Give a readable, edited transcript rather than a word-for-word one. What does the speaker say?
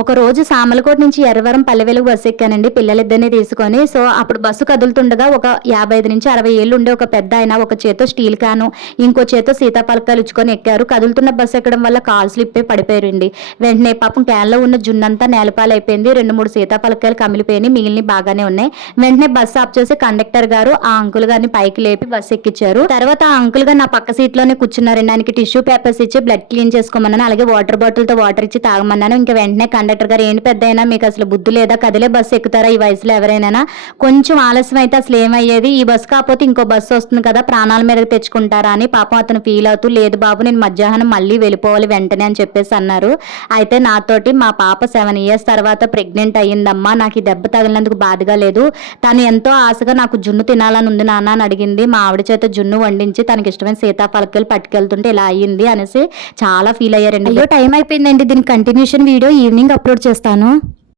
ఒక రోజు సామలకోట నుంచి ఎర్రవరం పల్లెవెలుగు బస్సు ఎక్కానండి పిల్లలిద్దరిని తీసుకొని. సో అప్పుడు బస్సు కదులుతుండగా ఒక 55 నుంచి 60 ఏళ్ళు ఉండే ఒక పెద్ద ఆయన ఒక చేత్తో స్టీల్ క్యాను ఇంకో చేత్తో సీతాఫలకాయలు ఇచ్చుకొని ఎక్కారు. కదులుతున్న బస్సు ఎక్కడం వల్ల కాలు స్లిప్ అయి పడిపోయారండి. వెంటనే పాపం క్యాన్లో ఉన్న జున్నంతా నేలపాలైపోయింది. 2-3 సీతాఫలకాయలు కమిలిపోయి మిగిలిన బాగానే ఉన్నాయి. వెంటనే బస్సు ఆఫ్ చేసి కండక్టర్ గారు ఆ అంకుల్ గారిని పైకి లేపి బస్సు ఎక్కించారు. తర్వాత ఆ అంకుల్ గారు నా పక్క సీట్ లోనే కూర్చున్నారండి. ఆయనకి టిష్యూ పేపర్స్ ఇచ్చి బ్లడ్ క్లీన్ చేసుకోమన్నాను. అలాగే వాటర్ బాటిల్ తో వాటర్ ఇచ్చి తాగమన్నాను. ఇంకా వెంటనే కండక్టర్ గారు, ఏంటి పెద్దయినా మీకు అసలు బుద్ధి లేదా, కదిలే బస్సు ఎక్కుతారా ఈ వయసులో ఎవరైనా, కొంచెం ఆలస్యం అయితే అసలు ఏమయ్యేది, ఈ బస్సు కాకపోతే ఇంకో బస్సు వస్తుంది కదా, ప్రాణాల మీద తెచ్చుకుంటారా అని పాపం అతను ఫీల్ అవుతూ, లేదు బాబు నేను మధ్యాహ్నం మళ్ళీ వెళ్ళిపోవాలి వెంటనే అని చెప్పేసి అన్నారు. అయితే నాతోటి మా పాప 7 ఇయర్స్ తర్వాత ప్రెగ్నెంట్ అయ్యిందమ్మా, నాకు ఈ దెబ్బ తగిలినందుకు బాధగా లేదు, తను ఎంతో ఆశగా నాకు జున్ను తినాలని ఉంది నాన్న అని అడిగింది. మా ఆవిడ చేత జున్ను వండించి తనకి ఇష్టమైన సీతాఫలకాయలు పట్టుకెళ్తుంటే ఇలా అయ్యింది అనేసి చాలా ఫీల్ అయ్యారండి. అయ్యో టైం అయిపోయిందండి, దీని కంటిన్యూషన్ వీడియో ఈవినింగ్ అప్లోడ్ చేస్తాను.